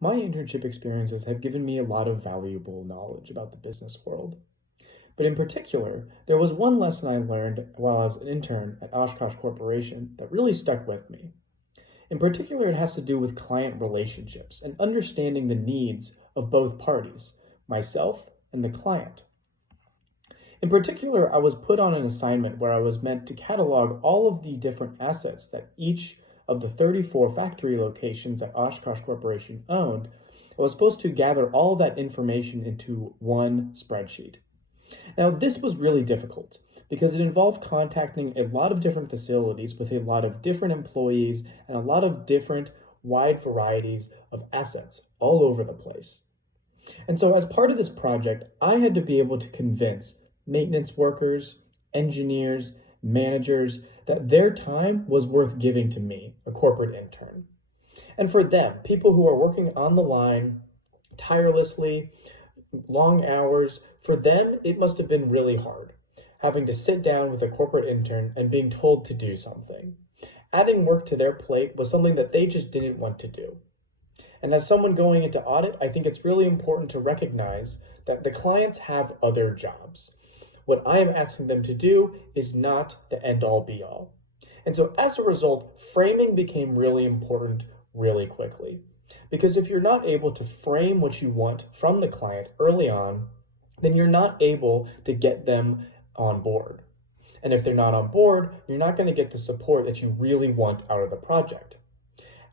My internship experiences have given me a lot of valuable knowledge about the business world. But in particular, there was one lesson I learned while I was an intern at Oshkosh Corporation that really stuck with me. In particular, it has to do with client relationships and understanding the needs of both parties, myself and the client. In particular, I was put on an assignment where I was meant to catalog all of the different assets that each of the 34 factory locations that Oshkosh Corporation owned. I was supposed to gather all of that information into one spreadsheet. Now, this was really difficult because it involved contacting a lot of different facilities with a lot of different employees and a lot of different wide varieties of assets all over the place. And so, as part of this project, I had to be able to convince maintenance workers, engineers, managers that their time was worth giving to me, a corporate intern. And for them, people who are working on the line tirelessly, long hours, for them, it must have been really hard, having to sit down with a corporate intern and being told to do something. Adding work to their plate was something that they just didn't want to do. And as someone going into audit, I think it's really important to recognize that the clients have other jobs. What I am asking them to do is not the end all be all. And so as a result, framing became really important really quickly. Because if you're not able to frame what you want from the client early on, then you're not able to get them on board. And if they're not on board, you're not going to get the support that you really want out of the project.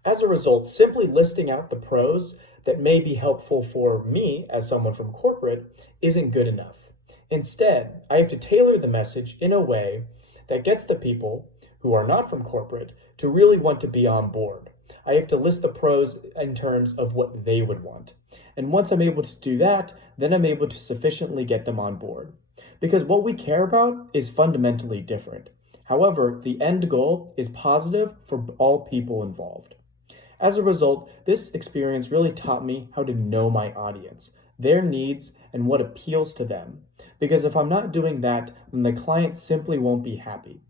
As a result, simply listing out the pros that may be helpful for me as someone from corporate isn't good enough. Instead, I have to tailor the message in a way that gets the people who are not from corporate to really want to be on board. I have to list the pros in terms of what they would want. And once I'm able to do that, then I'm able to sufficiently get them on board. Because what we care about is fundamentally different. However, the end goal is positive for all people involved. As a result, this experience really taught me how to know my audience, their needs, and what appeals to them. Because if I'm not doing that, then the client simply won't be happy.